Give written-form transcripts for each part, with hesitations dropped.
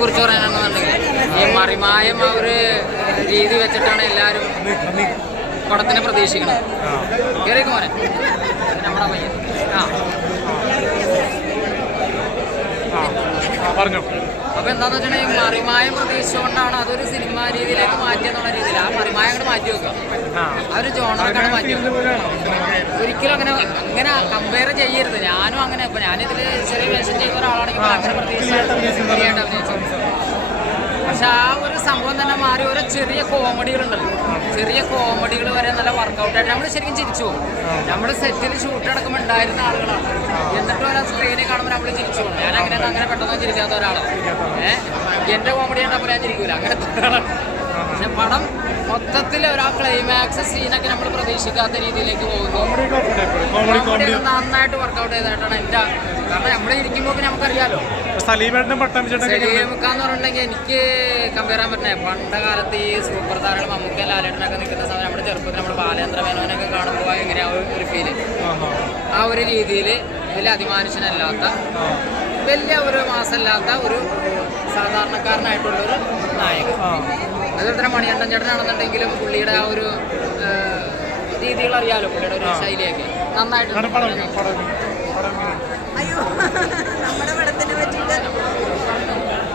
കുറിച്ച് പറയാനാണെന്നുണ്ടെങ്കിൽ ഈ മറിമായം ആ ഒരു രീതി വെച്ചിട്ടാണ് എല്ലാവരും പടത്തിനെ പ്രതീക്ഷിക്കുന്നത്. കയറിയൊക്കെ മോനെ നമ്മുടെ പയ്യൻ പറഞ്ഞു. അപ്പൊ എന്താന്ന് വെച്ചിട്ടുണ്ടെങ്കിൽ മറിമായം പ്രതീക്ഷിച്ചുകൊണ്ടാണ് അതൊരു സിനിമാ രീതിയിലേക്ക് മാറ്റിയെന്നുള്ള രീതിയിൽ ആ മറിമായം അങ്ങോട്ട് മാറ്റി വെക്കുക. ആ ഒരു ജോണറൊക്കെ മാറ്റി വെക്കുക. ഒരിക്കലും അങ്ങനെ കമ്പയർ ചെയ്യരുത്. ഞാനും അങ്ങനെ ഇപ്പൊ ഞാനിതിൽ ചെറിയ വേഷം ചെയ്യുന്ന ഒരാളാണെങ്കിൽ അങ്ങനെ പ്രതീക്ഷിച്ചായിട്ട് അഭിനയിച്ചു. പക്ഷെ ആ ഒരു സംഭവം തന്നെ മാറി ഓരോ ചെറിയ കോമഡികളുണ്ടല്ലോ, ചെറിയ കോമഡികൾ വരെ നല്ല വർക്കൗട്ടായിട്ട് നമ്മൾ ശരിക്കും ചിരിച്ചു പോകും. നമ്മുടെ സെറ്റിൽ ഷൂട്ട് അടക്കം ഉണ്ടായിരുന്ന ആളുകളാണ്, എന്നിട്ട് ഓരോ സ്ക്രീനിൽ കാണുമ്പോൾ നമ്മൾ ചിരിച്ചു പോകും. ഞാൻ അങ്ങനെ പെട്ടെന്ന് ചിരിക്കാത്ത ഒരാളാണ്. എൻ്റെ കോമഡി കണ്ടപ്പോൾ ഞാൻ ചിരിക്കൂല, അങ്ങനത്തെ ഒരാളാണ്. പക്ഷെ പടം മൊത്തത്തിൽ ഒരു ക്ലൈമാക്സ് സീനൊക്കെ നമ്മൾ പ്രതീക്ഷിക്കാത്ത രീതിയിലേക്ക് പോകുന്നു. നന്നായിട്ട് വർക്കൗട്ട് ചെയ്തിട്ടാണ് എൻ്റെ, കാരണം നമ്മൾ ഇരിക്കുമ്പോൾ നമുക്കറിയാലോ സലീമേട്ടനും സലീമക്കാന്ന് പറഞ്ഞിട്ടുണ്ടെങ്കിൽ എനിക്ക് കമ്പയർ ചെയ്യാൻ പറ്റണേ. പണ്ട കാലത്ത് ഈ സൂപ്പർ താരങ്ങൾ മമ്മൂക്ക ലാലേട്ടനൊക്കെ നിൽക്കുന്ന സമയം നമ്മുടെ ചെറുപ്പത്തിൽ നമ്മൾ ബാലേന്ദ്ര മേനോനൊക്കെ കാണുമ്പോൾ എങ്ങനെയാ ഒരു ഫീല്, ആ ഒരു രീതിയിൽ വലിയ അതിമാനുഷ്യനല്ലാത്ത, വലിയ ഒരു മാസമല്ലാത്ത ഒരു സാധാരണക്കാരനായിട്ടുള്ളൊരു നായകൻ. അതുപോലെ തന്നെ മണികണ്ഠൻ ചേട്ടനാണെന്നുണ്ടെങ്കിലും പുള്ളിയുടെ ആ ഒരു രീതികൾ അറിയാലോ, പുള്ളിയുടെ ഒരു ശൈലിയൊക്കെ നന്നായിട്ട്. അയ്യോ, നമ്മുടെ പടത്തിനെ പറ്റിയിട്ട്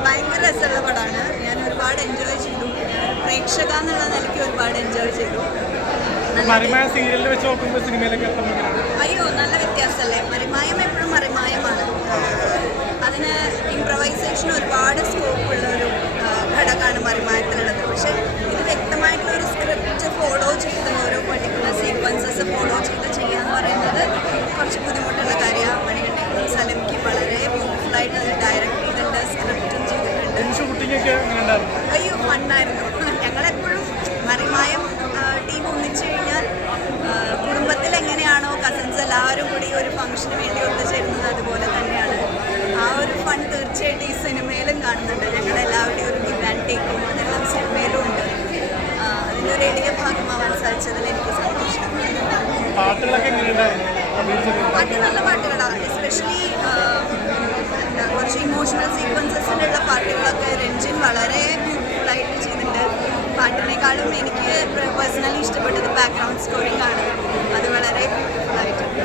ഭയങ്കര രസമുള്ള പടമാണ്. ഞാൻ ഒരുപാട് എൻജോയ് ചെയ്തു. പ്രേക്ഷക എന്നുള്ള നിലയ്ക്ക് ഒരുപാട് എൻജോയ് ചെയ്തു. അയ്യോ, നല്ല വ്യത്യാസമല്ലേ. മറിമായം എപ്പോഴും മറിമായമാണ്. അതിന് ഇംപ്രവൈസേഷൻ ഒരുപാട് സ്കോപ്പുള്ള ഒരു ഘടകമാണ് മറിമായത്തിലുള്ളത്. പക്ഷെ ഇത് വ്യക്തമായിട്ടുള്ള ഒരു സ്ക്രിപ്റ്റ് ഫോളോ ചെയ്ത് ഓരോ പർട്ടിക്കുലർ സീക്വൻസസ് ഫോളോ ചെയ്ത് ചെയ്യാന്ന് പറയുന്നത് കുറച്ച് ബുദ്ധിമുട്ടുള്ള കാര്യമാണ്. മണികണ്ഠൻ സലംക്ക് വളരെ ബ്യൂട്ടിഫുള്ളായിട്ട് അത് ഡയറക്റ്റ് ചെയ്തിട്ടുണ്ട്, സ്ക്രിപ്റ്റും ചെയ്തിട്ടുണ്ട്. അയ്യോ, ഫണ്ണായിരുന്നു. ഞങ്ങളെപ്പോഴും മറിമായം ടീം ഒന്നിച്ചു കഴിഞ്ഞാൽ കുടുംബത്തിൽ എങ്ങനെയാണോ കസിൻസ് എല്ലാവരും കൂടി ഒരു ഫംഗ്ഷന് വേണ്ടി ഒത്തുചേരുന്നത്, അതുപോലെ തന്നെയാണ്. ആ ഒരു ഫൺ തീർച്ചയായിട്ടും ഈ സിനിമയിലും കാണുന്നുണ്ട്. ഞങ്ങളെല്ലാവരുടെയും ഒരു ഗിവ് ആൻഡ് ടേക്കും അതെല്ലാം സിനിമയിലും ഉണ്ട്. അതിൻ്റെ ഒരു എളിയ ഭാഗമാവാൻ സാധിച്ചതിൽ എനിക്ക് സന്തോഷം. പാട്ട് നല്ല പാട്ടുകളാണ്. എസ്പെഷ്യലി കുറച്ച് ഇമോഷണൽ സീക്വൻസസിലുള്ള പാട്ടുകളൊക്കെ രഞ്ജിൻ വളരെ ബ്യൂട്ടിഫുള്ളായിട്ട് ചെയ്തിട്ടുണ്ട്. പാട്ടിനേക്കാളും എനിക്ക് പേഴ്സണലി ഇഷ്ടപ്പെട്ടത് ബാക്ക്ഗ്രൗണ്ട് സ്കോറിംഗ് ആണ്. അത് വളരെ ബ്യൂട്ടിഫുള്ളായിട്ടുണ്ട്.